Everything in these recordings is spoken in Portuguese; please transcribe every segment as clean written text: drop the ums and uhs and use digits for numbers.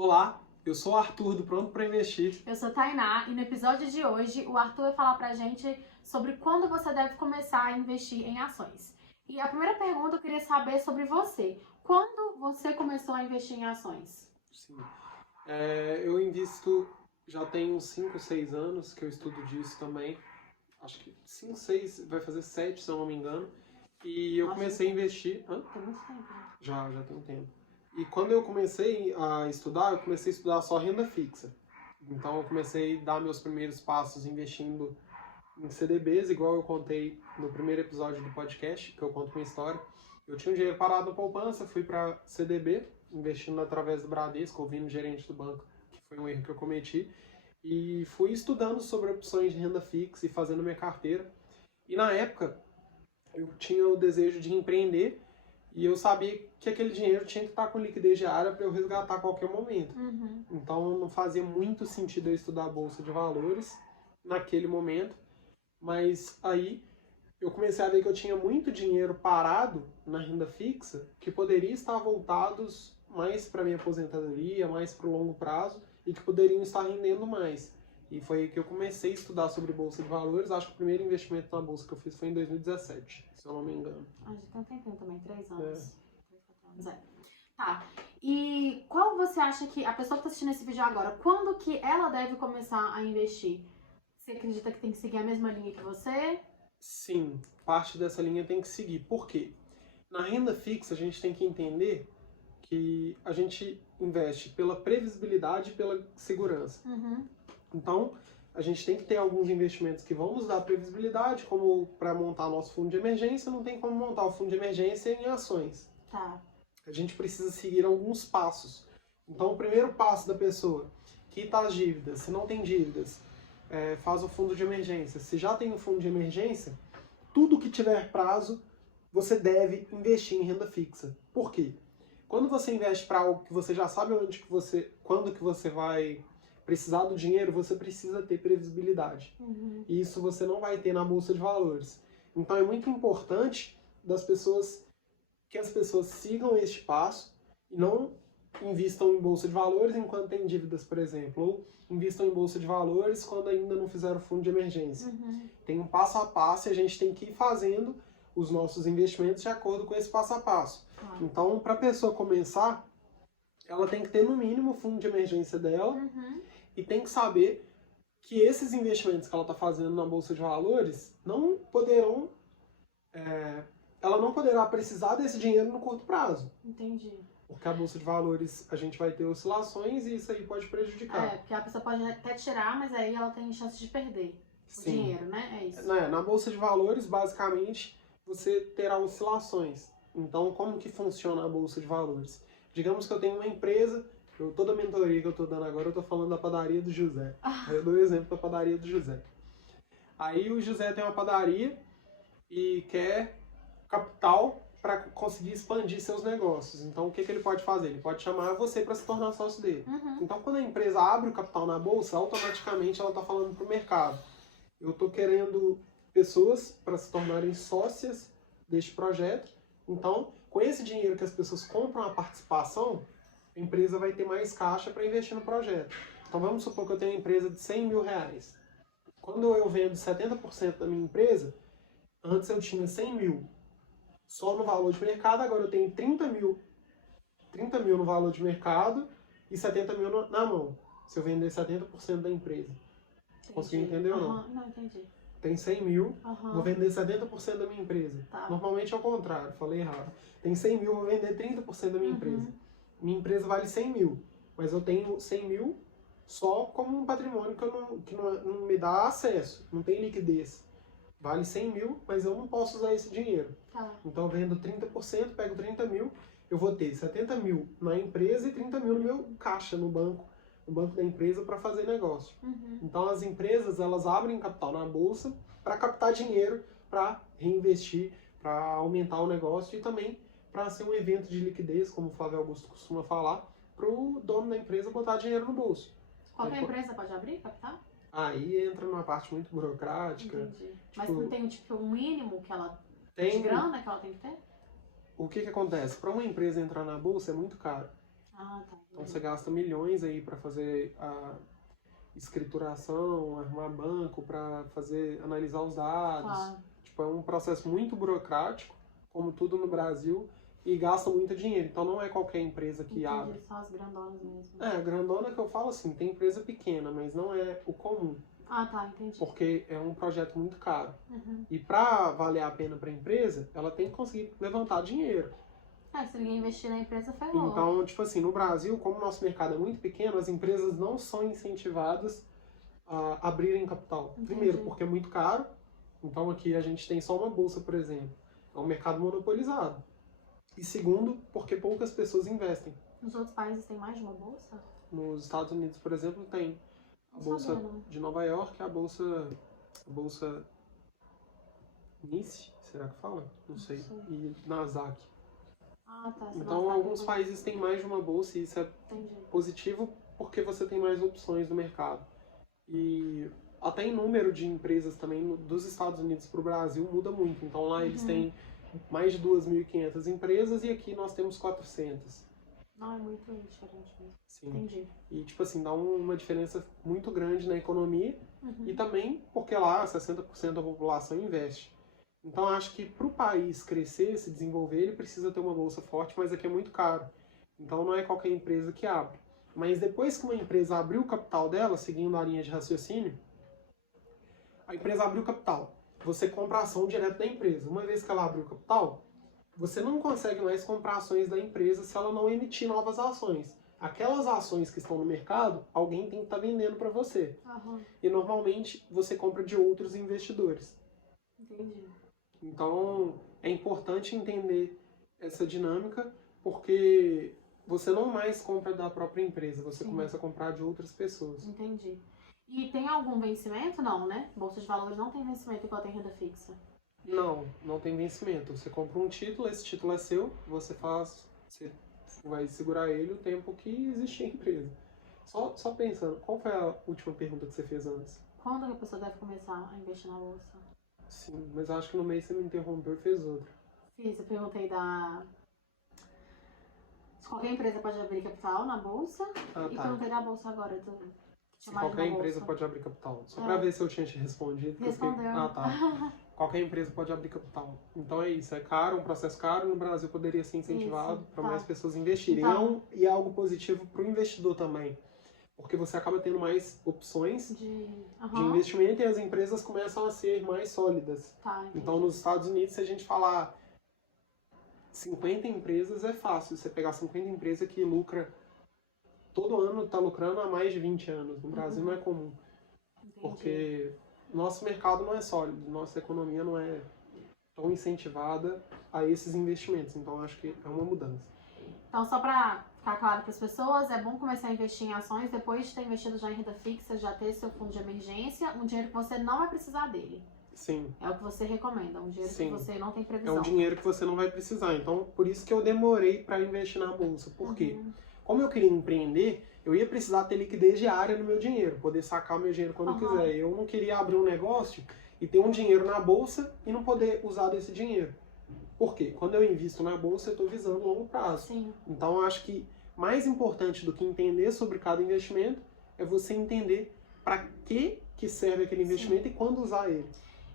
Olá, eu sou o Arthur do Pronto para Investir. Eu sou Tainá e no episódio de hoje o Arthur vai falar pra gente sobre quando você deve começar a investir em ações. E a primeira pergunta eu queria saber sobre você. Quando você começou a investir em ações? Sim. Eu invisto, já tem uns 5, 6 anos que eu estudo disso também. Acho que 5, 6, vai fazer 7 se eu não me engano. E eu comecei a investir... Tem muito tempo. Já tem um tempo. E quando eu comecei a estudar, eu comecei a estudar só renda fixa. Então eu comecei a dar meus primeiros passos investindo em CDBs, igual eu contei no primeiro episódio do podcast, que eu conto minha história. Eu tinha um dinheiro parado na poupança, fui para CDB, investindo através do Bradesco, ouvindo o gerente do banco, que foi um erro que eu cometi, e fui estudando sobre opções de renda fixa e fazendo minha carteira. E na época, eu tinha o desejo de empreender e eu sabia que aquele dinheiro tinha que estar com liquidez diária para eu resgatar a qualquer momento. Então não fazia muito sentido eu estudar a Bolsa de Valores naquele momento, mas aí eu comecei a ver que eu tinha muito dinheiro parado na renda fixa que poderia estar voltados mais para minha aposentadoria, mais para o longo prazo e que poderiam estar rendendo mais. E foi aí que eu comecei a estudar sobre Bolsa de Valores. Acho que o primeiro investimento na Bolsa que eu fiz foi em 2017, se eu não me engano. Já tem um tempinho também, 3 anos. 3, 4 anos, Tá. E qual você acha que a pessoa que está assistindo esse vídeo agora, quando que ela deve começar a investir? Você acredita que tem que seguir a mesma linha que você? Sim, parte dessa linha tem que seguir. Por quê? Na renda fixa, a gente tem que entender que a gente investe pela previsibilidade e pela segurança. Então, a gente tem que ter alguns investimentos que vão nos dar previsibilidade, como para montar nosso fundo de emergência, não tem como montar o fundo de emergência em ações. Tá. A gente precisa seguir alguns passos. Então, o primeiro passo da pessoa, quita as dívidas, se não tem dívidas, faz o fundo de emergência. Se já tem um fundo de emergência, tudo que tiver prazo, você deve investir em renda fixa. Por quê? Quando você investe para algo que você já sabe quando que você vai precisar do dinheiro, você precisa ter previsibilidade. E isso você não vai ter na Bolsa de Valores. Então é muito importante que as pessoas sigam este passo e não invistam em Bolsa de Valores enquanto tem dívidas, por exemplo, ou invistam em Bolsa de Valores quando ainda não fizeram fundo de emergência. Tem um passo a passo e a gente tem que ir fazendo os nossos investimentos de acordo com esse passo a passo. Então, para a pessoa começar, ela tem que ter no mínimo o fundo de emergência dela e tem que saber que esses investimentos que ela está fazendo na Bolsa de Valores ela não poderá precisar desse dinheiro no curto prazo. Entendi. Porque a Bolsa de Valores a gente vai ter oscilações e isso aí pode prejudicar. Porque a pessoa pode até tirar, mas aí ela tem chance de perder o dinheiro, né? É isso. Na Bolsa de Valores, basicamente, você terá oscilações. Então, como que funciona a Bolsa de Valores? Digamos que eu tenho uma empresa, toda a mentoria que eu estou dando agora, eu estou falando da padaria do José. Eu dou o exemplo da padaria do José. Aí o José tem uma padaria e quer capital para conseguir expandir seus negócios. Então, o que ele pode fazer? Ele pode chamar você para se tornar sócio dele. Então, quando a empresa abre o capital na bolsa, automaticamente ela está falando para o mercado: eu estou querendo pessoas para se tornarem sócias deste projeto. Então, com esse dinheiro que as pessoas compram a participação, a empresa vai ter mais caixa para investir no projeto. Então, vamos supor que eu tenho uma empresa de 100 mil reais. Quando eu vendo 70% da minha empresa, antes eu tinha 100 mil só no valor de mercado, agora eu tenho 30 mil no valor de mercado e 70 mil na mão, se eu vender 70% da empresa. Conseguiu entender ou não? Não, entendi. Tem 100 mil, vou vender 70% da minha empresa. Tá. Normalmente é o contrário, falei errado. Tem 100 mil, vou vender 30% da minha empresa. Minha empresa vale 100 mil, mas eu tenho 100 mil só como um patrimônio que não me dá acesso, não tem liquidez. Vale 100 mil, mas eu não posso usar esse dinheiro. Então eu vendo 30%, pego 30 mil, eu vou ter 70 mil na empresa e 30 mil no meu caixa, no banco da empresa para fazer negócio. Então as empresas, elas abrem capital na bolsa para captar dinheiro, para reinvestir, para aumentar o negócio e também para ser um evento de liquidez, como o Flávio Augusto costuma falar, para o dono da empresa botar dinheiro no bolso. Qualquer empresa pode abrir capital? Aí entra numa parte muito burocrática. Entendi. Mas não tem um mínimo que ela de grana que ela tem que ter? O que acontece? Para uma empresa entrar na bolsa é muito caro. Ah, tá. Então você gasta milhões aí para fazer a escrituração, arrumar banco, para analisar os dados. Tá. Tipo, é um processo muito burocrático, como tudo no Brasil, e gasta muito dinheiro. Então não é qualquer empresa que abre. Entendi, só as grandonas mesmo. É, a grandona que eu falo assim, tem empresa pequena, mas não é o comum, Ah, tá, entendi. porque é um projeto muito caro. Uhum. E para valer a pena para a empresa, ela tem que conseguir levantar dinheiro. Se ninguém investir na empresa, ferrou. Então, tipo assim, no Brasil, como o nosso mercado é muito pequeno, as empresas não são incentivadas a abrirem capital. Entendi. Primeiro, porque é muito caro. Então aqui a gente tem só uma bolsa, por exemplo. É um mercado monopolizado. E segundo, porque poucas pessoas investem. Nos outros países tem mais de uma bolsa? Nos Estados Unidos, por exemplo, tem a Não bolsa sabia, não. de Nova York, a bolsa NICE, será que fala? Não sei. E Nasdaq. Ah, tá. Essa Então, Nasdaq alguns eu países têm mais de uma bolsa e isso é entendi. positivo porque você tem mais opções no mercado. E até em número de empresas também dos Estados Unidos para o Brasil muda muito. Então lá eles têm mais de 2.500 empresas e aqui nós temos 400. Não, é muito diferente mesmo. Sim. Entendi. E tipo assim, dá uma diferença muito grande na economia e também porque lá 60% da população investe. Então acho que para o país crescer, se desenvolver, ele precisa ter uma bolsa forte, mas aqui é muito caro. Então não é qualquer empresa que abre. Mas depois que uma empresa abriu o capital dela, seguindo a linha de raciocínio, a empresa abriu o capital. Você compra a ação direto da empresa. Uma vez que ela abriu o capital, você não consegue mais comprar ações da empresa se ela não emitir novas ações. Aquelas ações que estão no mercado, alguém tem que estar vendendo para você. Aham. E normalmente você compra de outros investidores. Entendi. Então é importante entender essa dinâmica, porque você não mais compra da própria empresa, você Sim. começa a comprar de outras pessoas. Entendi. E tem algum vencimento? Não, né? Bolsa de valores não tem vencimento igual tem renda fixa. Não tem vencimento. Você compra um título, esse título é seu, você vai segurar ele o tempo que existir a empresa. Só pensando, qual foi a última pergunta que você fez antes? Quando que a pessoa deve começar a investir na bolsa? Sim, mas acho que no meio você me interrompeu e fez outra. Fiz, eu perguntei se qualquer empresa pode abrir capital na bolsa. Ah, E tá. perguntei da bolsa agora. Se qualquer empresa pode abrir capital. Só pra ver se eu tinha te respondido. porque eu fiquei- Respondeu. Ah, tá. Qualquer empresa pode abrir capital. Então é isso, é caro, um processo caro. No Brasil poderia ser incentivado Isso, para tá. mais pessoas investirem. Então- E é algo positivo para o investidor também. Porque você acaba tendo mais opções de Aham. investimento e as empresas começam a ser mais sólidas. Tá, entendi. Então nos Estados Unidos, se a gente falar 50 empresas, é fácil. Você pegar 50 empresas que lucra todo ano, está lucrando há mais de 20 anos. No Brasil não é comum. Entendi. Porque nosso mercado não é sólido, nossa economia não é tão incentivada a esses investimentos. Então acho que é uma mudança. Então, só pra ficar claro para as pessoas, é bom começar a investir em ações depois de ter investido já em renda fixa, já ter seu fundo de emergência, um dinheiro que você não vai precisar dele. Sim. É o que você recomenda, um dinheiro Sim. que você não tem É previsão. um dinheiro que você não vai precisar. Então, por isso que eu demorei para investir na bolsa. Por quê? Como eu queria empreender, eu ia precisar ter liquidez diária no meu dinheiro, poder sacar o meu dinheiro quando eu quiser. Eu não queria abrir um negócio e ter um dinheiro na bolsa e não poder usar desse dinheiro. Por quê? Quando eu invisto na bolsa, eu estou visando longo prazo. Sim. Então, eu acho que mais importante do que entender sobre cada investimento é você entender para que serve aquele investimento e quando usar ele.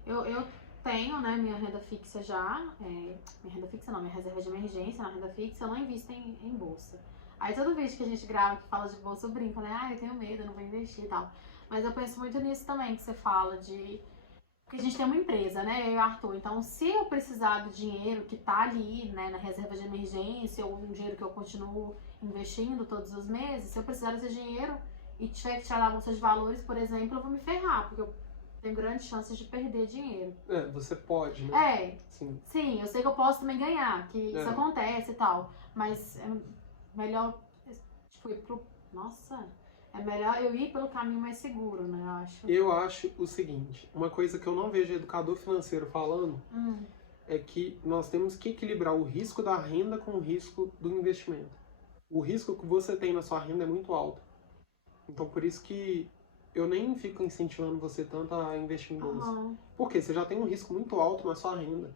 Eu tenho, né, minha renda fixa já, minha renda fixa não, minha reserva de emergência na renda fixa, eu não invisto em bolsa. Aí todo vídeo que a gente grava que fala de bolsa, eu brinco, né, eu tenho medo, eu não vou investir e tal. Mas eu penso muito nisso também, que você fala de... Porque a gente tem uma empresa, né, eu e o Arthur, então se eu precisar do dinheiro que tá ali, né, na reserva de emergência, ou um dinheiro que eu continuo investindo todos os meses, se eu precisar desse dinheiro e tiver que tirar da bolsa de valores, por exemplo, eu vou me ferrar, porque eu tenho grandes chances de perder dinheiro. Você pode, né? Sim, eu sei que eu posso também ganhar, que isso acontece e tal, mas é melhor, tipo, é melhor eu ir pelo caminho mais seguro, né, eu acho. Eu acho o seguinte, uma coisa que eu não vejo educador financeiro falando é que nós temos que equilibrar o risco da renda com o risco do investimento. O risco que você tem na sua renda é muito alto. Então, por isso que eu nem fico incentivando você tanto a investir em bolsa. Porque você já tem um risco muito alto na sua renda.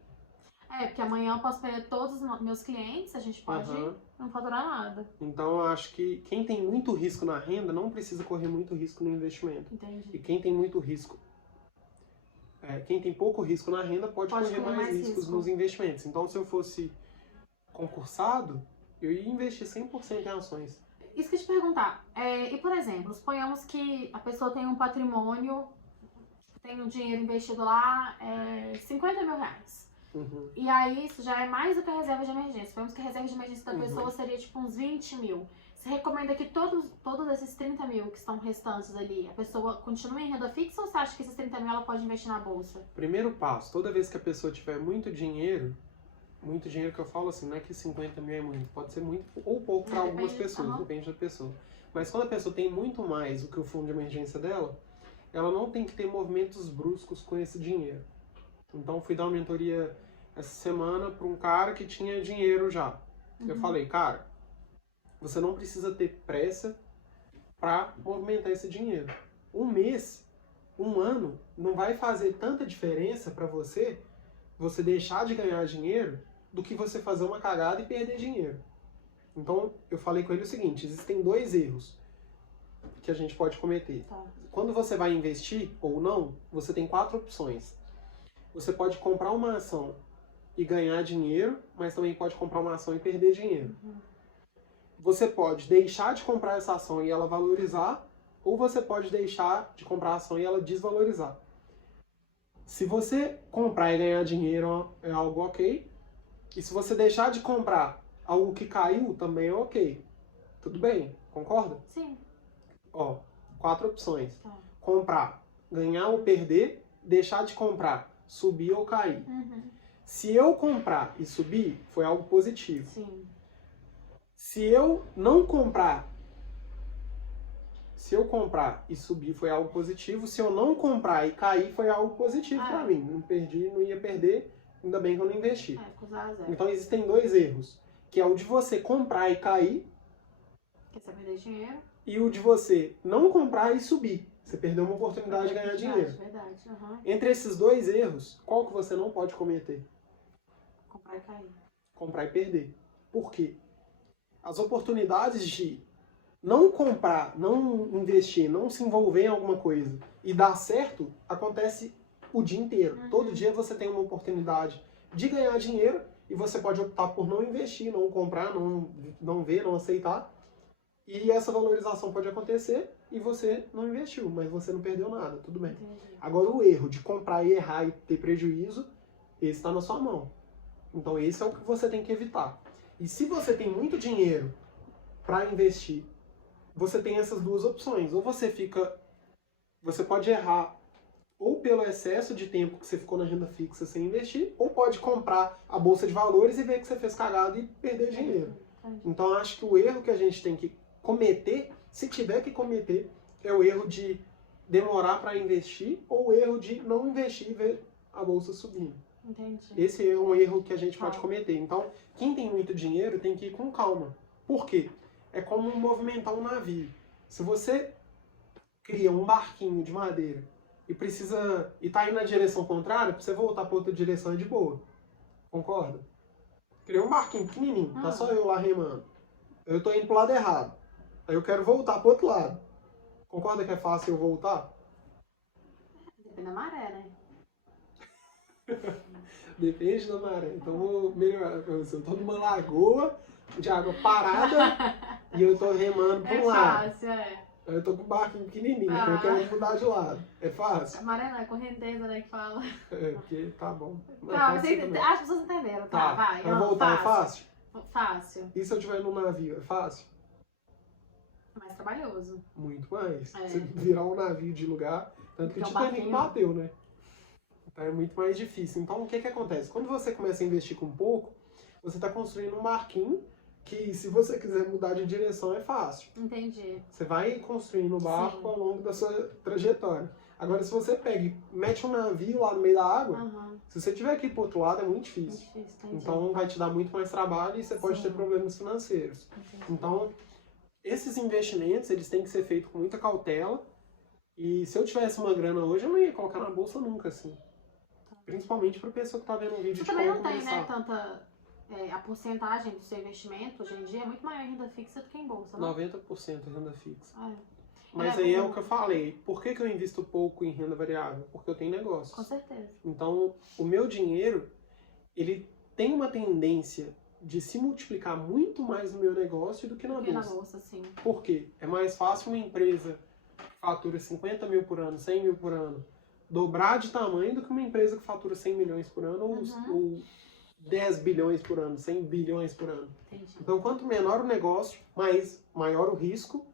Porque amanhã eu posso perder todos os meus clientes, a gente pode Não faturar nada. Então, eu acho que quem tem muito risco na renda não precisa correr muito risco no investimento. Entendi. E quem tem muito risco, quem tem pouco risco na renda pode correr mais riscos nos investimentos. Então, se eu fosse concursado, eu ia investir 100% em ações. Isso que eu te perguntar. E, por exemplo, suponhamos que a pessoa tem um patrimônio, tem um dinheiro investido lá, 50 mil reais. Uhum. E aí, isso já é mais do que a reserva de emergência. Suponhamos que a reserva de emergência da pessoa seria tipo uns 20 mil. Você recomenda que todos esses 30 mil que estão restantes ali, a pessoa continue em renda fixa ou você acha que esses 30 mil ela pode investir na bolsa? Primeiro passo, toda vez que a pessoa tiver muito dinheiro que eu falo assim, não é que 50 mil é muito, pode ser muito ou pouco para algumas pessoas, depende da pessoa. Mas quando a pessoa tem muito mais do que o fundo de emergência dela, ela não tem que ter movimentos bruscos com esse dinheiro. Então, fui dar uma mentoria essa semana para um cara que tinha dinheiro já. Eu falei, cara, você não precisa ter pressa para movimentar esse dinheiro. Um mês, um ano, não vai fazer tanta diferença para você deixar de ganhar dinheiro do que você fazer uma cagada e perder dinheiro. Então, eu falei com ele o seguinte, existem 2 erros que a gente pode cometer. Tá. Quando você vai investir ou não, você tem 4 opções. Você pode comprar uma ação e ganhar dinheiro, mas também pode comprar uma ação e perder dinheiro. Você pode deixar de comprar essa ação e ela valorizar, ou você pode deixar de comprar a ação e ela desvalorizar. Se você comprar e ganhar dinheiro é algo ok, e se você deixar de comprar algo que caiu, também é ok. Tudo bem? Concorda? Sim. 4 opções. Tá. Comprar, ganhar ou perder, deixar de comprar, subir ou cair. Se eu comprar e subir, foi algo positivo. Sim. Se eu não comprar, se eu comprar e subir, foi algo positivo. Se eu não comprar e cair, foi algo positivo para mim. Não perdi, não ia perder, ainda bem que eu não investi. Então existem 2 erros, que é o de você comprar e cair, que você perder dinheiro, e o de você não comprar e subir. Você perdeu uma oportunidade de ganhar dinheiro. Verdade. Entre esses 2 erros, qual que você não pode cometer? Comprar e cair. Comprar e perder. Por quê? As oportunidades de não comprar, não investir, não se envolver em alguma coisa e dar certo, acontece o dia inteiro. Todo dia você tem uma oportunidade de ganhar dinheiro e você pode optar por não investir, não comprar, não ver, não aceitar. E essa valorização pode acontecer e você não investiu, mas você não perdeu nada, tudo bem. Entendi. Agora o erro de comprar e errar e ter prejuízo, esse está na sua mão. Então esse é o que você tem que evitar. E se você tem muito dinheiro para investir, você tem essas 2 opções. Ou você pode errar ou pelo excesso de tempo que você ficou na renda fixa sem investir, ou pode comprar a bolsa de valores e ver que você fez cagada e perder dinheiro. Então acho que o erro que a gente tem que cometer, se tiver que cometer, é o erro de demorar para investir ou o erro de não investir e ver a bolsa subindo. Entendi. Esse é um erro que a gente pode cometer. Então, quem tem muito dinheiro tem que ir com calma. Por quê? É como movimentar um navio. Se você cria um barquinho de madeira e tá indo na direção contrária, pra você voltar para outra direção é de boa. Concorda? Criei um barquinho pequenininho, tá só eu lá remando. Eu tô indo pro lado errado. Aí eu quero voltar pro outro lado. Concorda que é fácil eu voltar? Depende da maré, né? Depende da maré. Então eu vou melhorar. Eu tô numa lagoa de água parada e eu tô remando para um lado. É fácil, Aí eu tô com o barquinho pequenininho, então eu quero mudar de lado. É fácil? A maré não, é correnteza, né, que fala. Porque tá bom. As pessoas entenderam, tá? Vai. Pra voltar é fácil? Fácil. E se eu estiver no navio, é fácil? É mais trabalhoso. Muito mais. Você virar um navio de lugar, tanto que o Titanic bateu, né? Então é muito mais difícil. Então o que acontece? Quando você começa a investir com pouco, você está construindo um barquinho que, se você quiser mudar de direção, é fácil. Entendi. Você vai construindo o barco ao longo da sua trajetória. Agora, se você pega e mete um navio lá no meio da água, se você tiver que ir pro outro lado, é muito difícil. Então vai te dar muito mais trabalho e você pode ter problemas financeiros. Então, esses investimentos, eles têm que ser feitos com muita cautela. E se eu tivesse uma grana hoje, eu não ia colocar na bolsa nunca, assim. Principalmente pra pessoa que tá vendo um vídeo Você de também como não tem, começar. né, tanta a porcentagem do seu investimento hoje em dia é muito maior em renda fixa do que em bolsa, né? 90% renda fixa. É. Mas aí é o que eu falei. Por que eu invisto pouco em renda variável? Porque eu tenho negócios. Com certeza. Então, o meu dinheiro, ele tem uma tendência de se multiplicar muito mais no meu negócio do que na Do que na bolsa. bolsa, sim. Por quê? É mais fácil uma empresa que fatura 50 mil por ano, 100 mil por ano, dobrar de tamanho do que uma empresa que fatura 100 milhões por ano ou 10 bilhões por ano, 100 bilhões por ano. Entendi. Então, quanto menor o negócio, maior o risco,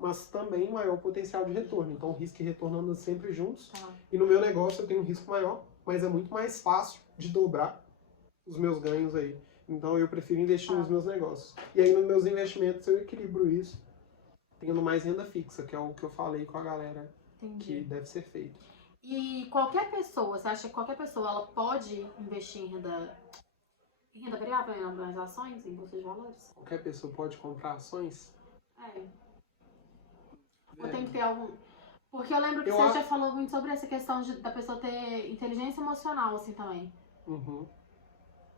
mas também maior o potencial de retorno. Então, risco e retorno andam sempre juntos. Tá. E no meu negócio eu tenho um risco maior, mas é muito mais fácil de dobrar os meus ganhos aí. Então, eu prefiro investir nos meus negócios. E aí, nos meus investimentos, eu equilibro isso, tendo mais renda fixa, que é o que eu falei com a galera Entendi. que deve ser feito. E qualquer pessoa, você acha que qualquer pessoa ela pode investir em renda variável, em ações, em bolsa de valores? Qualquer pessoa pode comprar ações? É. Ou tem que ter algum... Porque eu lembro que Eu você acho- já falou muito sobre essa questão da pessoa ter inteligência emocional, assim, também. Uhum.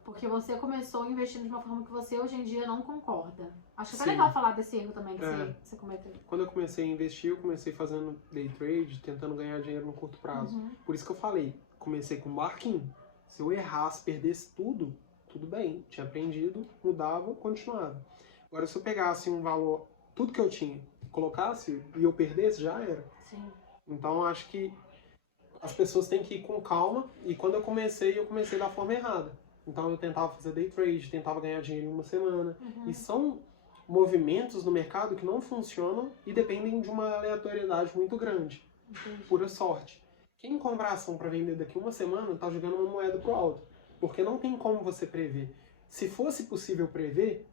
Porque você começou investindo de uma forma que você hoje em dia não concorda. Acho que foi Sim. legal falar desse erro também que É. você cometeu. Quando eu comecei a investir, eu comecei fazendo day trade, tentando ganhar dinheiro no curto prazo. Uhum. Por isso que eu falei, comecei com um barquinho. Se eu errasse, perdesse tudo, tudo bem. Tinha aprendido, mudava, continuava. Agora, se eu pegasse um valor, tudo que eu tinha, colocasse e eu perdesse, já era. Sim. Então, eu acho que as pessoas têm que ir com calma. E quando eu comecei da forma errada. Então, eu tentava fazer day trade, tentava ganhar dinheiro em uma semana. Uhum. E são movimentos no mercado que não funcionam e dependem de uma aleatoriedade muito grande. Entendi. Pura sorte. Quem compra ação para vender daqui uma semana está jogando uma moeda pro alto. Porque não tem como você prever. Se fosse possível prever,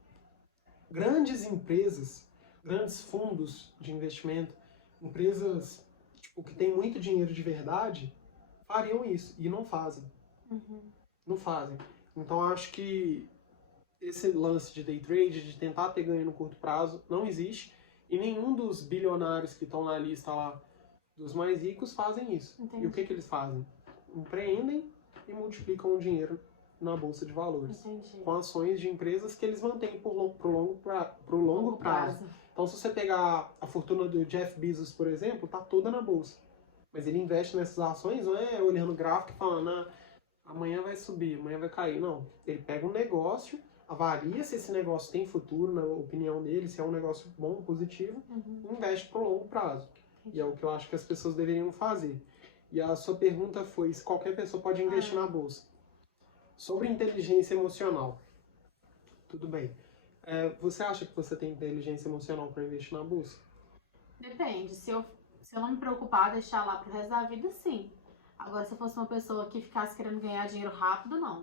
grandes empresas, grandes fundos de investimento, empresas tipo, que têm muito dinheiro de verdade, fariam isso. E não fazem. Uhum. Não fazem. Então acho que esse lance de day trade, de tentar ter ganho no curto prazo, não existe. E nenhum dos bilionários que estão na lista lá dos mais ricos fazem isso. Entendi. E o que eles fazem? Empreendem e multiplicam o dinheiro na bolsa de valores. Entendi. Com ações de empresas que eles mantêm pro longo prazo. Então, se você pegar a fortuna do Jeff Bezos, por exemplo, tá toda na bolsa. Mas ele investe nessas ações, não é olhando o gráfico e falando, amanhã vai subir, amanhã vai cair. Não. Ele pega um negócio, avalia se esse negócio tem futuro, na opinião dele, se é um negócio bom, positivo, Uhum. e investe pro longo prazo. E é o que eu acho que as pessoas deveriam fazer. E a sua pergunta foi se qualquer pessoa pode investir na bolsa. Sobre inteligência emocional. Tudo bem. Você acha que você tem inteligência emocional para investir na bolsa? Depende. Se eu não me preocupar, deixar lá pro resto da vida, sim. Agora, se eu fosse uma pessoa que ficasse querendo ganhar dinheiro rápido, não.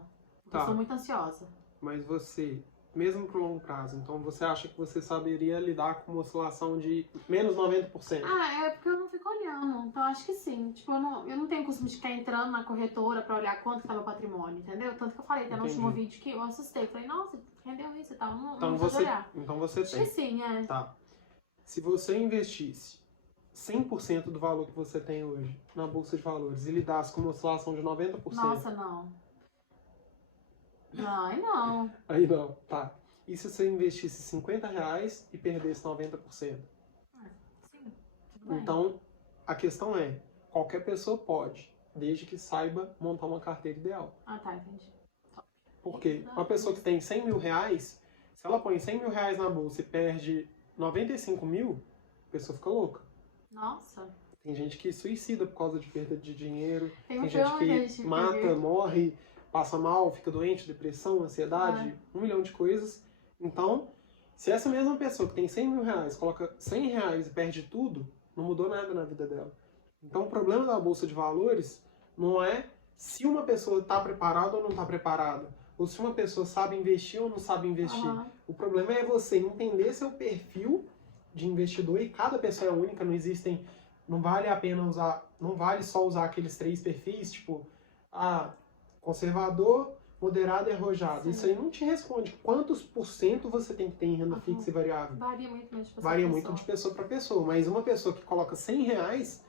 Porque Tá. eu sou muito ansiosa. Mas você, mesmo pro longo prazo, então você acha que você saberia lidar com uma oscilação de menos 90%? É porque eu não fico olhando. Então, acho que sim. Tipo, eu não tenho costume de ficar entrando na corretora pra olhar quanto que tá meu patrimônio, entendeu? Tanto que eu falei até no Entendi. último vídeo que eu assustei. Falei, nossa, rendeu isso e tal. Não Então vou você, olhar. então você Acho que tem. sim, Tá. Se você investisse 100% do valor que você tem hoje na bolsa de valores e lidasse com uma oscilação de 90%. Nossa, não. Ai, não. Aí não, tá. E se você investisse R$50 e perdesse 90%? Sim, tudo bem. Então, a questão é, qualquer pessoa pode, desde que saiba montar uma carteira ideal. Ah, tá, entendi. Porque uma pessoa que tem R$100 mil, se ela põe R$100 mil na bolsa e perde 95 mil, a pessoa fica louca. Nossa. Tem gente que suicida por causa de perda de dinheiro, Tem um tem gente filme que mata, morre, passa mal, fica doente, depressão, ansiedade, 1 milhão de coisas. Então, se essa mesma pessoa que tem R$100 mil coloca R$100 e perde tudo, não mudou nada na vida dela. Então, o problema da bolsa de valores não é se uma pessoa está preparada ou não está preparada, ou se uma pessoa sabe investir ou não sabe investir. Aham. O problema é você entender seu perfil de investidor, e cada pessoa é única, não vale a pena usar, não vale só usar aqueles 3 perfis, tipo, conservador, moderado e arrojado. Sim. Isso aí não te responde quantos % você tem que ter em renda fixa e variável. Varia muito de pessoa Varia pra muito pessoa. de pessoa para pessoa, mas uma pessoa que coloca R$100,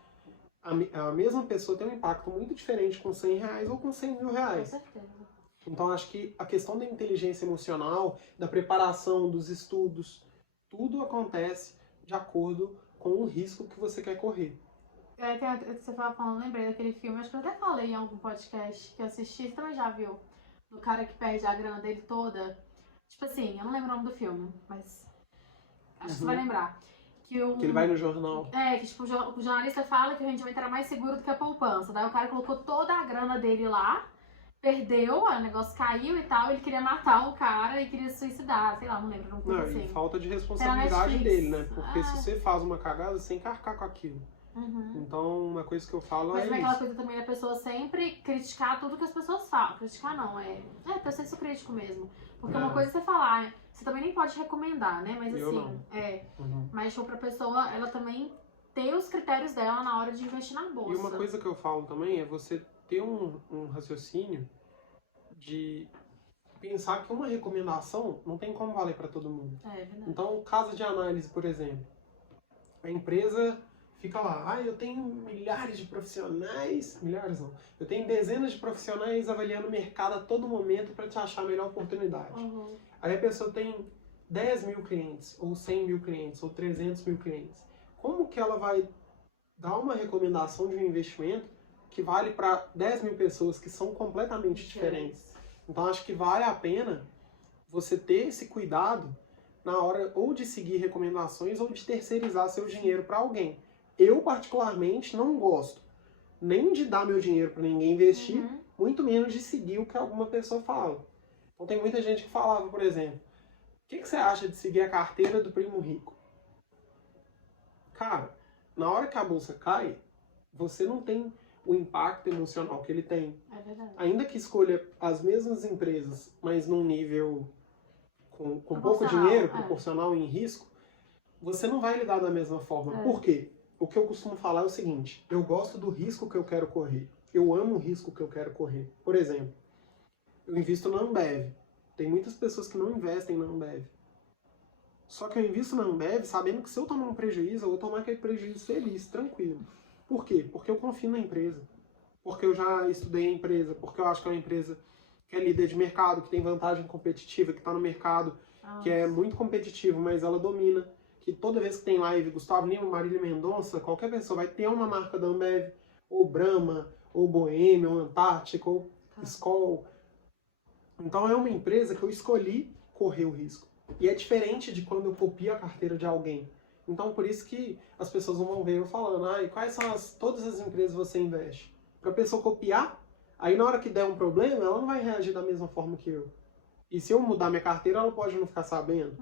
a mesma pessoa tem um impacto muito diferente com R$100 ou com R$100 mil. Com certeza. Então, acho que a questão da inteligência emocional, da preparação, dos estudos, tudo acontece de acordo com o risco que você quer correr. Você estava falando, lembrei daquele filme, acho que eu até falei em algum podcast que eu assisti, você também já viu? Do cara que perde a grana dele toda. Tipo assim, eu não lembro o nome do filme, mas acho que você vai lembrar. Que ele vai no jornal. Que tipo, o jornalista fala que o rendimento era mais seguro do que a poupança. Daí o cara colocou toda a grana dele lá, perdeu, o negócio caiu e tal, ele queria matar o cara e queria se suicidar, sei lá, não lembro, não coisa assim. E falta de responsabilidade dele, né? Porque se você faz uma cagada, você tem que arcar com aquilo. Então, uma coisa que eu falo mas é aquela isso. coisa também da pessoa sempre criticar tudo que as pessoas falam. Criticar não, eu senso crítico mesmo. Porque uma coisa é você falar, você também nem pode recomendar, né? Mas eu assim, não. Mas tipo, pra pessoa, ela também ter os critérios dela na hora de investir na bolsa. E uma coisa que eu falo também é você ter um raciocínio de pensar que uma recomendação não tem como valer para todo mundo. É verdade. Então, caso de análise, por exemplo, a empresa fica lá, eu tenho milhares de profissionais, milhares não, eu tenho dezenas de profissionais avaliando o mercado a todo momento para te achar a melhor oportunidade. Aí a pessoa tem 10 mil clientes, ou 100 mil clientes, ou 300 mil clientes. Como que ela vai dar uma recomendação de um investimento que vale para 10 mil pessoas que são completamente diferentes? Então acho que vale a pena você ter esse cuidado na hora ou de seguir recomendações ou de terceirizar seu dinheiro para alguém. Eu, particularmente, não gosto nem de dar meu dinheiro para ninguém investir, muito menos de seguir o que alguma pessoa fala. Então tem muita gente que falava, por exemplo, o que você acha de seguir a carteira do primo rico? Cara, na hora que a bolsa cai, você não tem o impacto emocional que ele tem. É verdade. Ainda que escolha as mesmas empresas, mas num nível com pouco dinheiro, proporcional em risco, você não vai lidar da mesma forma. Por quê? O que eu costumo falar é o seguinte, eu gosto do risco que eu quero correr. Eu amo o risco que eu quero correr. Por exemplo, eu invisto na Ambev. Tem muitas pessoas que não investem na Ambev. Só que eu invisto na Ambev sabendo que se eu tomar um prejuízo, eu vou tomar aquele prejuízo feliz, tranquilo. Por quê? Porque eu confio na empresa. Porque eu já estudei a empresa. Porque eu acho que é uma empresa que é líder de mercado, que tem vantagem competitiva, que está no mercado, que é muito competitivo, mas ela domina. Que toda vez que tem live, Gustavo Lima, Marília Mendonça, qualquer pessoa vai ter uma marca da Ambev, ou Brahma, ou Boêmia, ou Antártica, ou Skol. Então é uma empresa que eu escolhi correr o risco. E é diferente de quando eu copio a carteira de alguém. Então por isso que as pessoas vão ver eu falando, e quais são todas as empresas que você investe? Para a pessoa copiar, aí na hora que der um problema, ela não vai reagir da mesma forma que eu. E se eu mudar minha carteira, ela pode não ficar sabendo.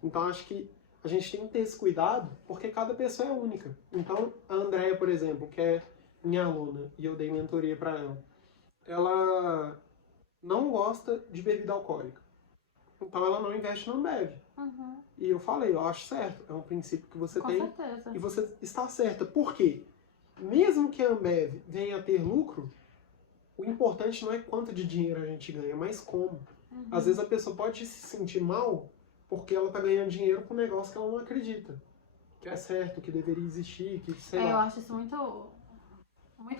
Então acho que a gente tem que ter esse cuidado, porque cada pessoa é única. Então, a Andrea, por exemplo, que é minha aluna, e eu dei mentoria para ela não gosta de bebida alcoólica. Então, ela não investe na Ambev. E eu falei, eu acho certo, é um princípio que você tem. Com certeza. E você está certa. Por quê? Mesmo que a Ambev venha a ter lucro, o importante não é quanto de dinheiro a gente ganha, mas como. Às vezes a pessoa pode se sentir mal porque ela está ganhando dinheiro com um negócio que ela não acredita. Que é certo, que deveria existir, que sei lá. Eu acho isso muito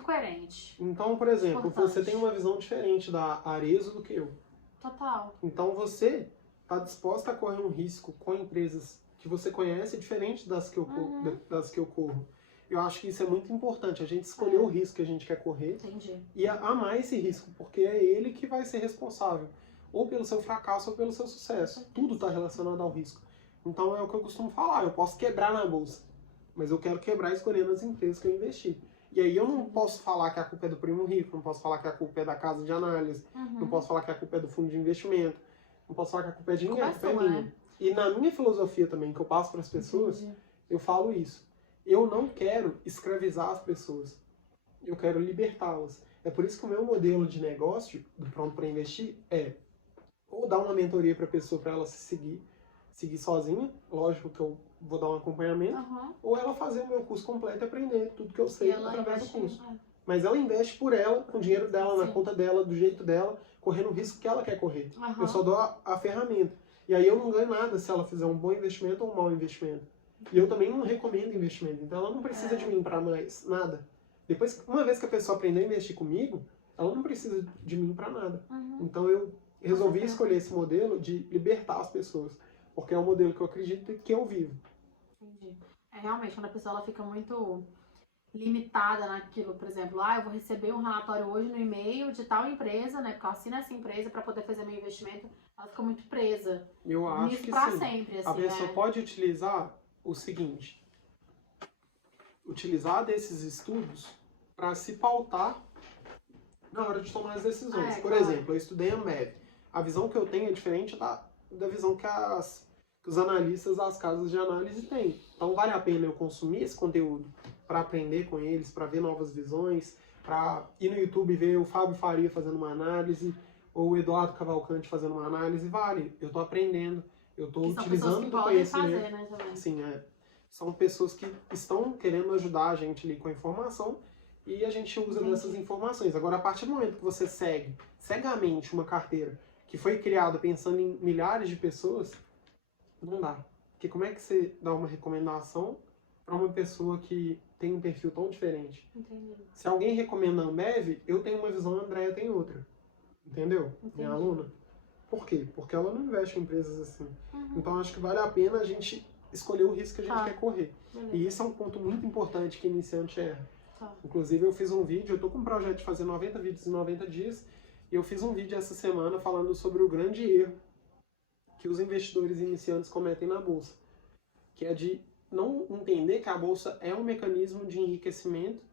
coerente. Então, por exemplo, você tem uma visão diferente da Arezzo do que eu. Total. Então você está disposta a correr um risco com empresas que você conhece diferente das que eu corro. Eu acho que isso é muito importante, a gente escolher o risco que a gente quer correr. Entendi. E amar esse risco, porque é ele que vai ser responsável. Ou pelo seu fracasso ou pelo seu sucesso. Tudo está relacionado ao risco. Então é o que eu costumo falar, eu posso quebrar na bolsa, mas eu quero quebrar escolhendo as empresas que eu investi. E aí eu não posso falar que a culpa é do primo rico, não posso falar que a culpa é da casa de análise, não posso falar que a culpa é do fundo de investimento, não posso falar que a culpa é de ninguém, a culpa é minha. E na minha filosofia também, que eu passo para as pessoas, eu falo isso. Eu não quero escravizar as pessoas, eu quero libertá-las. É por isso que o meu modelo de negócio, do Pronto para Investir, é ou dar uma mentoria para a pessoa para ela seguir sozinha, lógico que eu vou dar um acompanhamento, ou ela fazer o meu curso completo e aprender tudo que eu sei através do curso. Mas ela investe por ela, com o dinheiro dela, na conta dela, do jeito dela, correndo o risco que ela quer correr. Eu só dou a ferramenta. E aí eu não ganho nada se ela fizer um bom investimento ou um mau investimento. E eu também não recomendo investimento. Então ela não precisa de mim para mais nada. Depois, uma vez que a pessoa aprender a investir comigo, ela não precisa de mim para nada. Uhum. Então eu resolvi escolher esse modelo de libertar as pessoas, porque é um modelo que eu acredito e que eu vivo. Entendi. Realmente, quando a pessoa ela fica muito limitada naquilo, por exemplo, eu vou receber um relatório hoje no e-mail de tal empresa, né? Porque eu assino essa empresa para poder fazer meu investimento, ela fica muito presa. Eu acho Nisso que pra sim. sempre, assim, A pessoa pode utilizar o seguinte, utilizar desses estudos para se pautar na hora de tomar as decisões. Por claro. exemplo, eu estudei Ambev. A visão que eu tenho é diferente da visão que os analistas das casas de análise têm. Então vale a pena eu consumir esse conteúdo para aprender com eles, para ver novas visões, para ir no YouTube ver o Fábio Faria fazendo uma análise, ou o Eduardo Cavalcante fazendo uma análise. Vale, eu estou aprendendo, eu estou utilizando do conhecimento. Fazer, né, também. Sim, são pessoas que estão querendo ajudar a gente ali com a informação e a gente usa dessas informações. Agora, a partir do momento que você segue cegamente uma carteira que foi criada pensando em milhares de pessoas, não dá. Porque como é que você dá uma recomendação para uma pessoa que tem um perfil tão diferente? Entendi. Se alguém recomenda a Ambev, eu tenho uma visão, a Andrea tem outra. Entendeu? Minha aluna. Por quê? Porque ela não investe em empresas assim. Uhum. Então, acho que vale a pena a gente escolher o risco que a gente quer correr. Beleza. E isso é um ponto muito importante que iniciante erra. Tá. Inclusive, eu fiz um vídeo, eu tô com um projeto de fazer 90 vídeos em 90 dias, e eu fiz um vídeo essa semana falando sobre o grande erro que os investidores iniciantes cometem na bolsa, que é de não entender que a bolsa é um mecanismo de enriquecimento,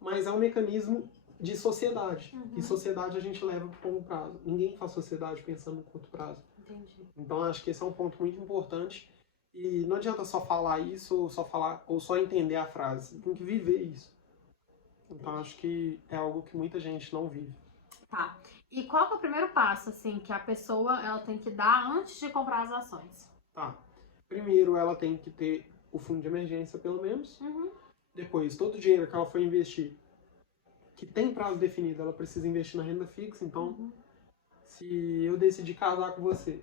mas é um mecanismo de sociedade. Uhum. E sociedade a gente leva para o longo prazo. Ninguém faz sociedade pensando no curto prazo. Entendi. Então, acho que esse é um ponto muito importante. E não adianta só falar isso ou só entender a frase. Você tem que viver isso. Então acho que é algo que muita gente não vive. Tá. E qual que é o primeiro passo, assim, que a pessoa ela tem que dar antes de comprar as ações? Tá. Primeiro ela tem que ter o fundo de emergência, pelo menos. Uhum. Depois, todo o dinheiro que ela for investir, que tem prazo definido, ela precisa investir na renda fixa. Então, se eu decidir casar com você,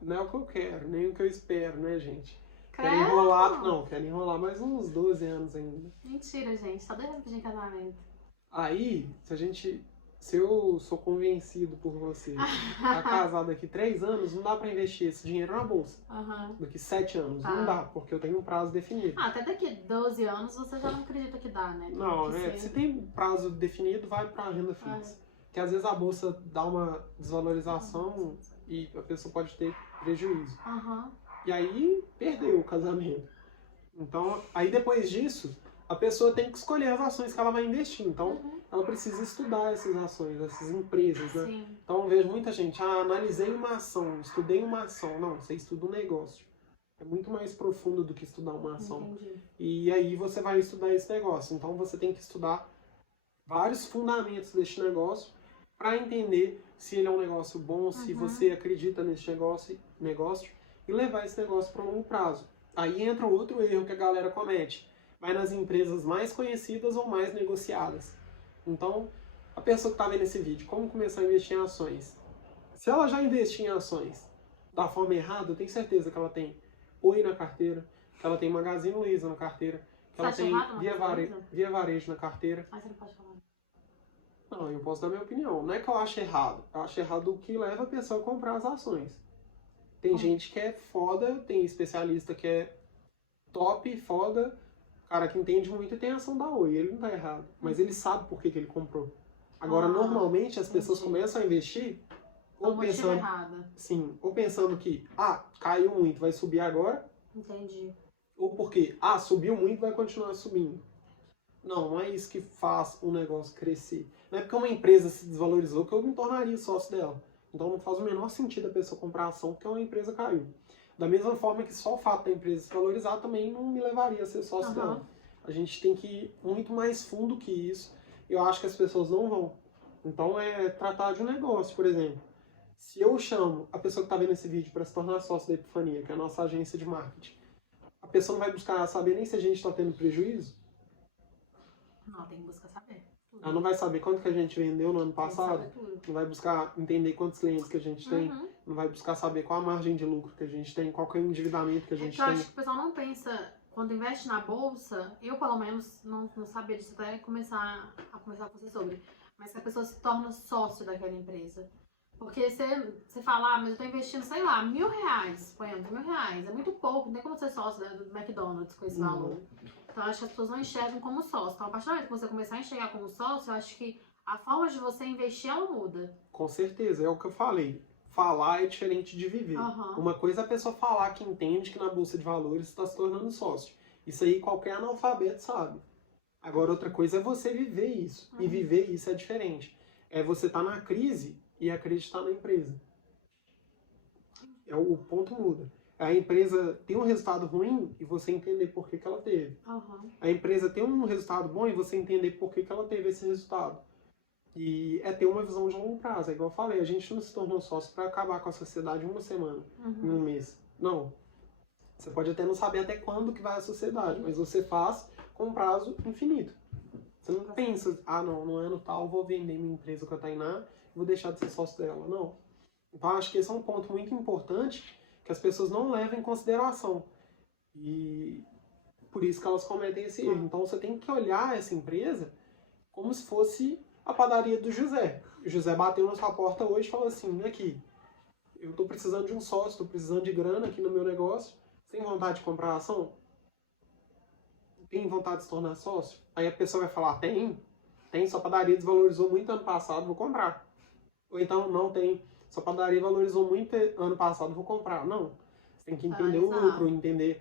não é o que eu quero, nem o que eu espero, né, gente? Quero enrolar, não, quero enrolar mais uns 12 anos ainda. Mentira, gente, só 2 anos de casamento. Aí, se eu sou convencido por você a casar daqui 3 anos, não dá pra investir esse dinheiro na bolsa. Uhum. Daqui 7 anos, não dá, porque eu tenho um prazo definido. Até daqui 12 anos você já não acredita que dá, né? Não, se tem prazo definido, vai pra renda fixa. Porque às vezes a bolsa dá uma desvalorização e a pessoa pode ter prejuízo. E aí, perdeu o casamento. Então, aí depois disso, a pessoa tem que escolher as ações que ela vai investir. Então, ela precisa estudar essas ações, essas empresas, né? Sim. Então, eu vejo muita gente, analisei uma ação, estudei uma ação. Não, você estuda um negócio. É muito mais profundo do que estudar uma ação. Entendi. E aí você vai estudar esse negócio. Então, você tem que estudar vários fundamentos deste negócio para entender se ele é um negócio bom, se você acredita nesse negócio e levar esse negócio para um longo prazo. Aí entra outro erro que a galera comete. Vai nas empresas mais conhecidas ou mais negociadas. Então, a pessoa que está vendo esse vídeo, como começar a investir em ações? Se ela já investiu em ações da forma errada, eu tenho certeza que ela tem Oi na carteira, que ela tem Magazine Luiza na carteira, que ela tem Via Varejo na carteira. Mas você não pode falar. Não, eu posso dar minha opinião. Não é que eu acho errado. Eu acho errado o que leva a pessoa a comprar as ações. Tem gente que é foda, tem especialista que é top, foda, cara que entende muito e tem ação da Oi. Ele não tá errado. Mas ele sabe por que ele comprou. Agora, normalmente, as pessoas começam a investir ou pensando... Sim, ou pensando que, caiu muito, vai subir agora. Entendi. Ou porque, subiu muito, vai continuar subindo. Não é isso que faz um negócio crescer. Não é porque uma empresa se desvalorizou que eu me tornaria sócio dela. Então não faz o menor sentido a pessoa comprar ação porque uma empresa caiu. Da mesma forma que só o fato da empresa se valorizar também não me levaria a ser sócio dela. A gente tem que ir muito mais fundo que isso. Eu acho que as pessoas não vão. Então é tratar de um negócio, por exemplo. Se eu chamo a pessoa que está vendo esse vídeo para se tornar sócio da Epifania, que é a nossa agência de marketing, a pessoa não vai buscar saber nem se a gente está tendo prejuízo? Não, tem que buscar saber. Tudo. Ela não vai saber quanto que a gente vendeu no ano passado? Não vai buscar entender quantos clientes que a gente tem? Não vai buscar saber qual a margem de lucro que a gente tem? Qual que é o endividamento que a gente tem? Eu acho que o pessoal não pensa, quando investe na bolsa, eu pelo menos não sabia disso até começar a conversar com você sobre. mas que a pessoa se torna sócio daquela empresa. Porque você fala, mas eu tô investindo, sei lá, R$1.000, por exemplo, R$1.000. É muito pouco, não tem como ser sócio, né, do McDonald's com esse valor. Então, eu acho que as pessoas não enxergam como sócio. Então, a partir do momento que você começar a enxergar como sócio, eu acho que a forma de você investir, ela muda. Com certeza, é o que eu falei. Falar é diferente de viver. Uma coisa é a pessoa falar que entende que na Bolsa de Valores está se tornando sócio. Isso aí qualquer analfabeto sabe. Agora, outra coisa é você viver isso. E viver isso é diferente. É você estar na crise e acreditar na empresa. O ponto muda. A empresa tem um resultado ruim e você entender por que ela teve. A empresa tem um resultado bom e você entender por que ela teve esse resultado. E é ter uma visão de longo prazo. É igual eu falei, a gente não se tornou sócio para acabar com a sociedade em uma semana, em um mês. Não. Você pode até não saber até quando que vai a sociedade, mas você faz com um prazo infinito. Você não pensa, não, no ano tal vou vender minha empresa com a Tainá e vou deixar de ser sócio dela. Não. Então acho que esse é um ponto muito importante que as pessoas não levam em consideração. E por isso que elas cometem esse erro. Então você tem que olhar essa empresa como se fosse a padaria do José. O José bateu na sua porta hoje e falou assim, aqui, eu tô precisando de um sócio, tô precisando de grana aqui no meu negócio, você tem vontade de comprar a ação? Tem vontade de se tornar sócio? Aí a pessoa vai falar, tem, sua padaria desvalorizou muito ano passado, vou comprar. Ou então, não tem, sua padaria valorizou muito ano passado, vou comprar. Não, você tem que entender o lucro, entender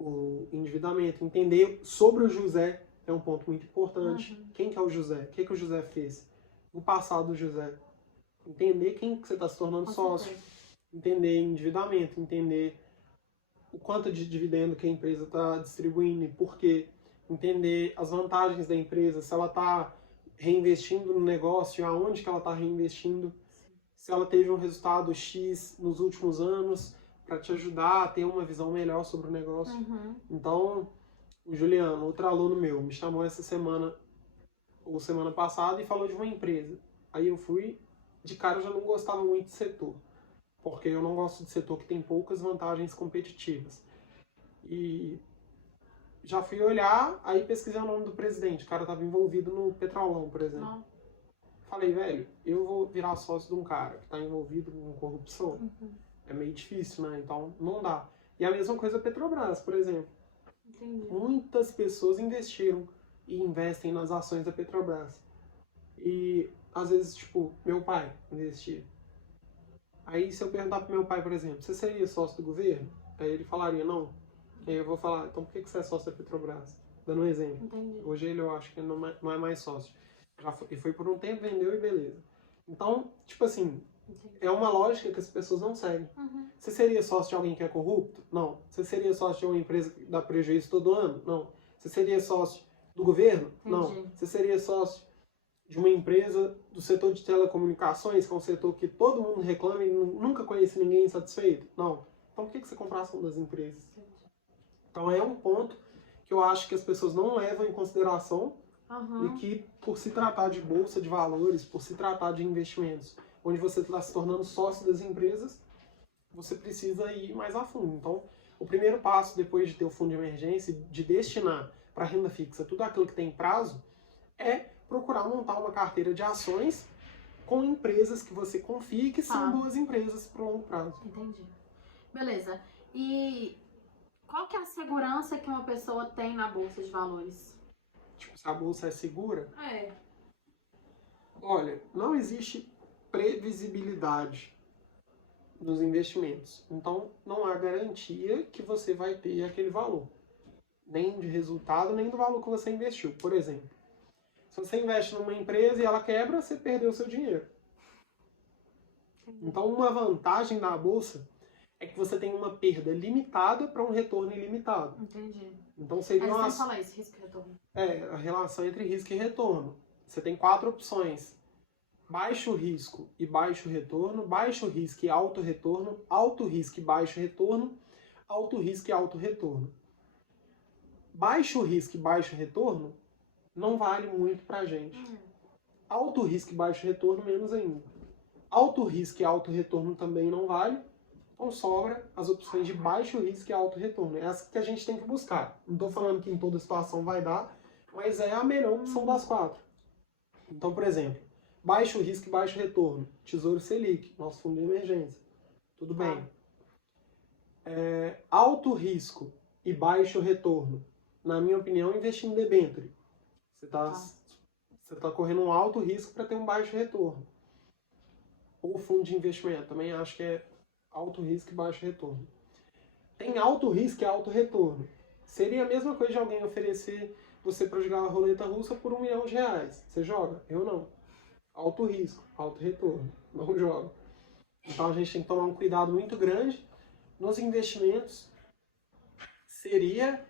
o endividamento, entender sobre o José, é um ponto muito importante. Quem que é o José? O que o José fez? O passado do José. Entender quem que você está se tornando sócio. Entender endividamento, entender o quanto de dividendo que a empresa está distribuindo e por quê. Entender as vantagens da empresa, se ela está reinvestindo no negócio, aonde que ela está reinvestindo, se ela teve um resultado X nos últimos anos, para te ajudar a ter uma visão melhor sobre o negócio. Então, o Juliano, outro aluno meu, me chamou essa semana, ou semana passada, e falou de uma empresa. Aí eu fui, de cara eu já não gostava muito de setor, porque eu não gosto de setor que tem poucas vantagens competitivas. E já fui olhar, aí pesquisei o nome do presidente, o cara estava envolvido no Petrolão, por exemplo. Falei, velho, eu vou virar sócio de um cara que está envolvido com corrupção? É meio difícil, né? Então não dá. E a mesma coisa a Petrobras, por exemplo. Muitas pessoas investiram e investem nas ações da Petrobras. E às vezes, tipo, meu pai investia. Aí se eu perguntar pro meu pai, por exemplo, você seria sócio do governo? Aí ele falaria, não. Aí eu vou falar, então por que você é sócio da Petrobras? Dando um exemplo. Hoje eu acho que ele não é mais sócio. Ele foi por um tempo, vendeu e beleza. Então, tipo assim, é uma lógica que as pessoas não seguem. Você seria sócio de alguém que é corrupto? Não. Você seria sócio de uma empresa que dá prejuízo todo ano? Não. Você seria sócio do governo? Não. Você seria sócio de uma empresa do setor de telecomunicações, que é um setor que todo mundo reclama e nunca conhece ninguém insatisfeito? Não. Então por que você comprar a ação das empresas? Então é um ponto que eu acho que as pessoas não levam em consideração e que, por se tratar de bolsa de valores, por se tratar de investimentos, onde você está se tornando sócio das empresas, você precisa ir mais a fundo. Então, o primeiro passo, depois de ter o fundo de emergência, de destinar para renda fixa tudo aquilo que tem prazo, é procurar montar uma carteira de ações com empresas que você confie que são boas empresas para o longo prazo. Entendi. Beleza. E qual que é a segurança que uma pessoa tem na bolsa de valores? Tipo, se a bolsa é segura? Olha, não existe previsibilidade nos investimentos. Então, não há garantia que você vai ter aquele valor. Nem de resultado, nem do valor que você investiu. Por exemplo, se você investe numa empresa e ela quebra, você perdeu o seu dinheiro. Então, uma vantagem da bolsa é que você tem uma perda limitada para um retorno ilimitado. Então, seria uma... Você fala isso, risco e retorno. A relação entre risco e retorno. Você tem 4 opções. Baixo risco e baixo retorno, baixo risco e alto retorno, alto risco e baixo retorno, alto risco e alto retorno. Baixo risco e baixo retorno não vale muito pra gente. Alto risco e baixo retorno, menos ainda. Alto risco e alto retorno também não vale. Então sobra as opções de baixo risco e alto retorno. É essa que a gente tem que buscar. Não estou falando que em toda situação vai dar, mas é a melhor opção das 4. Então, por exemplo, baixo risco e baixo retorno. Tesouro Selic, nosso fundo de emergência. Tudo bem. Alto risco e baixo retorno. Na minha opinião, investir em debênture. Você tá correndo um alto risco para ter um baixo retorno. Ou fundo de investimento, também acho que é alto risco e baixo retorno. Tem alto risco e alto retorno. Seria a mesma coisa de alguém oferecer você para jogar a roleta russa por R$1 milhão. Você joga? Eu não. Alto risco, alto retorno. Não jogo. Então a gente tem que tomar um cuidado muito grande nos investimentos. Seria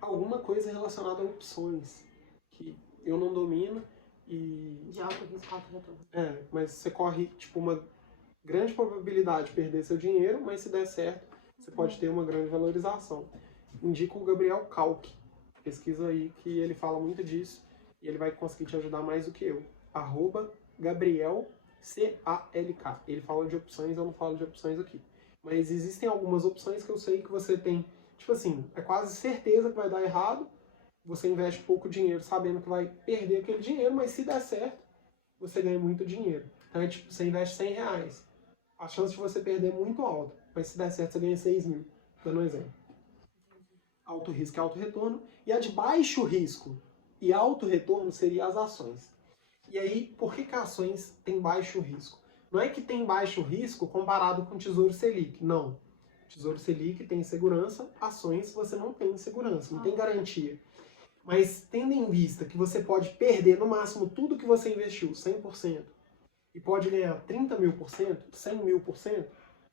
alguma coisa relacionada a opções que eu não domino e... De alto risco, alto retorno. Mas você corre tipo uma grande probabilidade de perder seu dinheiro, mas se der certo, você pode ter uma grande valorização. Indico o Gabriel Kalk. Pesquisa aí que ele fala muito disso e ele vai conseguir te ajudar mais do que eu. @Gabriel CALK. Ele fala de opções, eu não falo de opções aqui. Mas existem algumas opções que eu sei que você tem, tipo assim, é quase certeza que vai dar errado. Você investe pouco dinheiro sabendo que vai perder aquele dinheiro, mas se der certo, você ganha muito dinheiro. Então é tipo, você investe R$100. A chance de você perder é muito alta, mas se der certo você ganha 6 mil. Dando um exemplo. Alto risco e alto retorno. E a de baixo risco e alto retorno seria as ações. E aí, por que ações têm baixo risco? Não é que tem baixo risco comparado com o Tesouro Selic, não. Tesouro Selic tem segurança, ações você não tem segurança, não tem garantia. Mas tendo em vista que você pode perder no máximo tudo que você investiu, 100%, e pode ganhar 30 mil%, 100 mil%.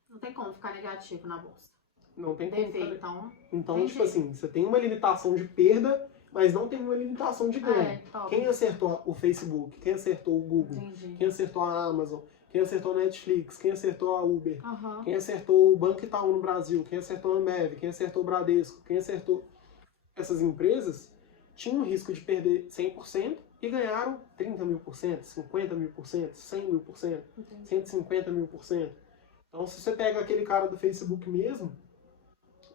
Não tem como ficar negativo na bolsa. Não tem como ficar... Então, entendi. tipo assim, você tem uma limitação de perda, mas não tem uma limitação de ganho. Quem acertou o Facebook, quem acertou o Google, quem acertou a Amazon, quem acertou a Netflix, quem acertou a Uber, quem acertou o Banco Itaú no Brasil, quem acertou a Ambev, quem acertou o Bradesco, quem acertou essas empresas, tinham um risco de perder 100% e ganharam 30 mil%, 50 mil%, 100 mil%, 150 mil%. Então, se você pega aquele cara do Facebook mesmo,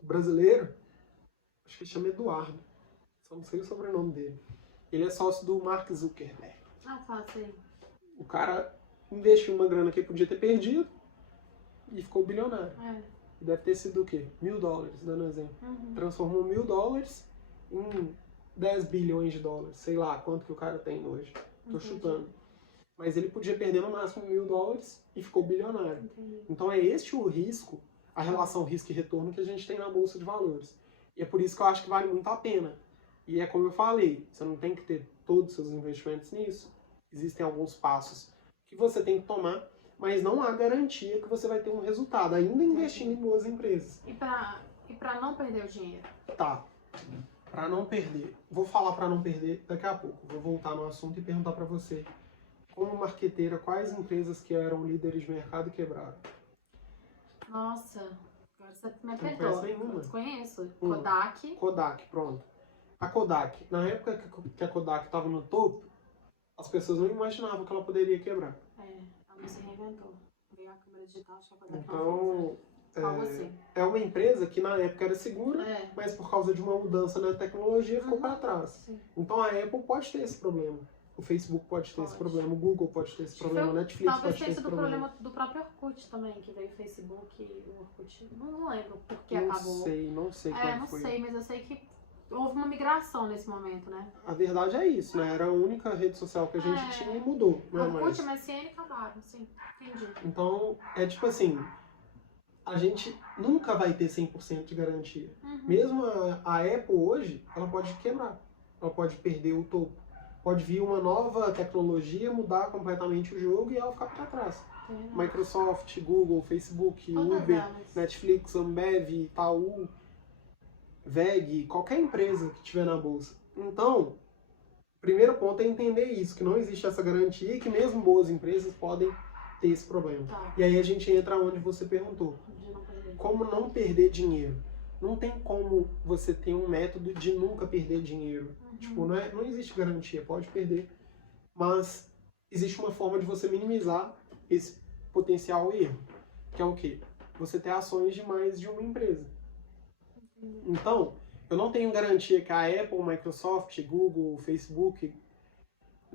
brasileiro, acho que ele chama Eduardo, só não sei o sobrenome dele. Ele é sócio do Mark Zuckerberg. Sei. O cara investiu uma grana que ele podia ter perdido e ficou bilionário. Deve ter sido o quê? $1.000, dando um exemplo. Transformou $1.000 em 10 bilhões de dólares. Sei lá quanto que o cara tem hoje. Tô chutando. Mas ele podia perder no máximo $1.000 e ficou bilionário. Então é este o risco, a relação risco e retorno que a gente tem na Bolsa de Valores. E é por isso que eu acho que vale muito a pena. E é como eu falei, você não tem que ter todos os seus investimentos nisso. Existem alguns passos que você tem que tomar, mas não há garantia que você vai ter um resultado, ainda investindo em boas empresas. E pra não perder o dinheiro? Tá. Pra não perder. Vou falar pra não perder daqui a pouco. Vou voltar no assunto e perguntar pra você, como marqueteira, quais empresas que eram líderes de mercado e quebraram? Nossa, agora você me Não apertou. conhece nenhuma? Eu desconheço. Kodak. Kodak, pronto. A Kodak, na época que a Kodak estava no topo, as pessoas não imaginavam que ela poderia quebrar. Ela não se reinventou. Veio a câmera digital, acho que a Kodak Então, algo assim. é uma empresa que na época era segura, mas por causa de uma mudança na tecnologia ficou para trás. Sim. Então a Apple pode ter esse problema. O Facebook pode ter esse problema, o Google pode ter esse problema, a Netflix pode ter esse problema. Talvez tenha sido do próprio Orkut também, que veio o Facebook e o Orkut. Não lembro por que acabou. Não sei como é que foi. Não sei, mas eu sei que houve uma migração nesse momento, né? A verdade é isso, né? Era a única rede social que a gente tinha e mudou, não é mais. Orkut, MSN acabaram, sim. Entendi. Então, é tipo assim, a gente nunca vai ter 100% de garantia. Mesmo a Apple hoje, ela pode quebrar. Ela pode perder o topo. Pode vir uma nova tecnologia, mudar completamente o jogo e ela ficar para trás. Microsoft, Google, Facebook, Uber, Netflix, Ambev, Itaú, VEG, qualquer empresa que tiver na bolsa. Então, o primeiro ponto é entender isso, que não existe essa garantia e que mesmo boas empresas podem ter esse problema. E aí a gente entra onde você perguntou. Como não perder dinheiro? Não tem como você ter um método de nunca perder dinheiro. Tipo, não existe garantia, pode perder. Mas existe uma forma de você minimizar esse potencial erro. Que é o quê? Você ter ações de mais de uma empresa. Então, eu não tenho garantia que a Apple, Microsoft, Google, Facebook,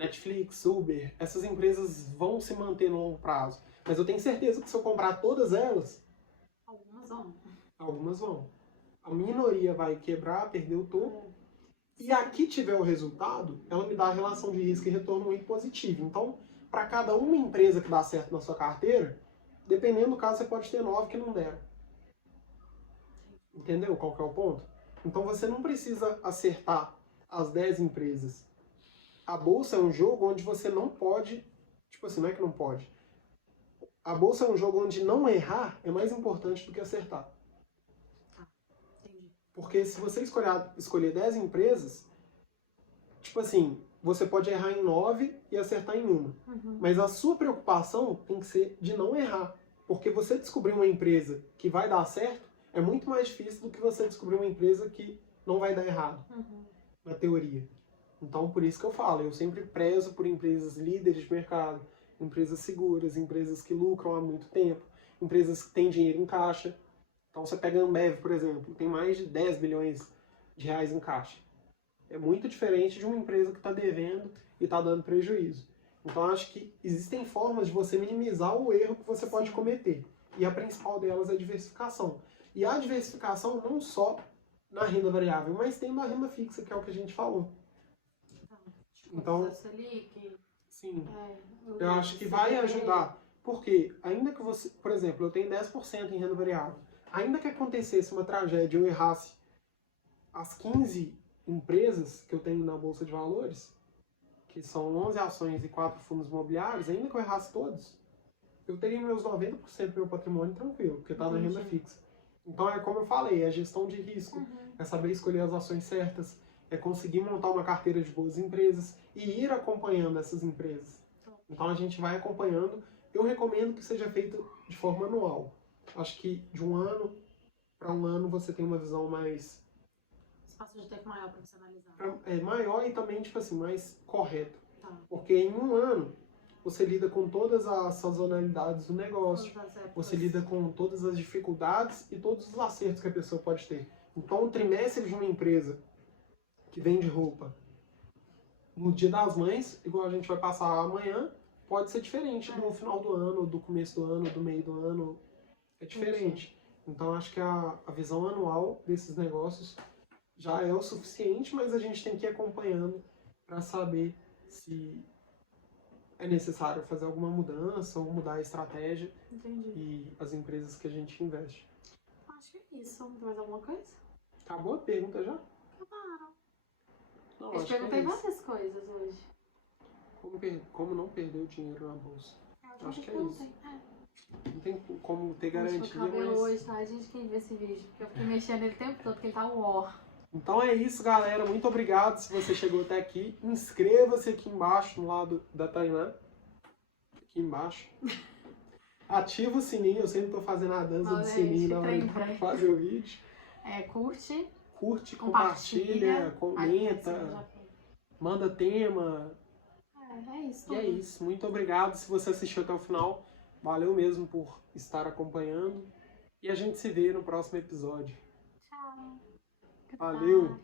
Netflix, Uber, essas empresas vão se manter no longo prazo. Mas eu tenho certeza que se eu comprar todas elas, algumas vão. A minoria vai quebrar, perder o topo. E a que tiver o resultado, ela me dá a relação de risco e retorno muito positiva. Então, para cada uma empresa que dá certo na sua carteira, dependendo do caso, você pode ter 9 que não deram. Entendeu qual que é o ponto? Então, você não precisa acertar as 10 empresas. A bolsa é um jogo onde você não pode... Tipo assim, não é que não pode. A bolsa é um jogo onde não errar é mais importante do que acertar. Porque se você escolher 10 empresas, tipo assim, você pode errar em 9 e acertar em uma. Mas a sua preocupação tem que ser de não errar. Porque você descobrir uma empresa que vai dar certo é muito mais difícil do que você descobrir uma empresa que não vai dar errado, na teoria. Então, por isso que eu falo, eu sempre prezo por empresas líderes de mercado, empresas seguras, empresas que lucram há muito tempo, empresas que têm dinheiro em caixa. Então você pega a Ambev, por exemplo, tem mais de 10 bilhões de reais em caixa. É muito diferente de uma empresa que está devendo e está dando prejuízo. Então acho que existem formas de você minimizar o erro que você pode cometer. E a principal delas é a diversificação. E a diversificação não só na renda variável, mas tem na renda fixa, que é o que a gente falou. Então, sim, eu acho que vai ajudar. Porque ainda que você, por exemplo, eu tenho 10% em renda variável. Ainda que acontecesse uma tragédia e eu errasse as 15 empresas que eu tenho na Bolsa de Valores, que são 11 ações e 4 fundos imobiliários, ainda que eu errasse todos, eu teria meus 90% do meu patrimônio tranquilo, porque está na renda fixa. Então é como eu falei, é gestão de risco, é saber escolher as ações certas, é conseguir montar uma carteira de boas empresas e ir acompanhando essas empresas. Então a gente vai acompanhando. Eu recomendo que seja feito de forma anual. Acho que de um ano para um ano você tem uma visão mais... Espaço de tempo maior para você analisar. É maior e também, tipo assim, mais correto. Porque em um ano você lida com todas as sazonalidades do negócio, você lida com todas as dificuldades e todos os acertos que a pessoa pode ter. Então, o trimestre de uma empresa que vende roupa no Dia das Mães, igual a gente vai passar amanhã, pode ser diferente do final do ano, do começo do ano, do meio do ano. É diferente. Então, acho que a visão anual desses negócios já é o suficiente, mas a gente tem que ir acompanhando para saber se é necessário fazer alguma mudança ou mudar a estratégia e as empresas que a gente investe. Acho que é isso. Mais alguma coisa? Acabou a pergunta já? Acabaram. Não, Eu te perguntei várias coisas hoje. Como não perder o dinheiro na bolsa? Acho que é isso. É. Não tem como ter garantia, mas... mas... hoje, tá? A gente quem vê esse vídeo, porque eu fiquei mexendo nele o tempo todo, porque ele tá um war. Então é isso, galera. Muito obrigado se você chegou até aqui. Inscreva-se aqui embaixo, no lado da Tainá. Aqui embaixo. Ativa o sininho. Eu sempre tô fazendo a dança do sininho na hora de fazer o vídeo. Curte, compartilha, comenta, manda tema. É isso. E é isso. Muito obrigado se você assistiu até o final. Valeu mesmo por estar acompanhando. E a gente se vê no próximo episódio. Tchau. Valeu!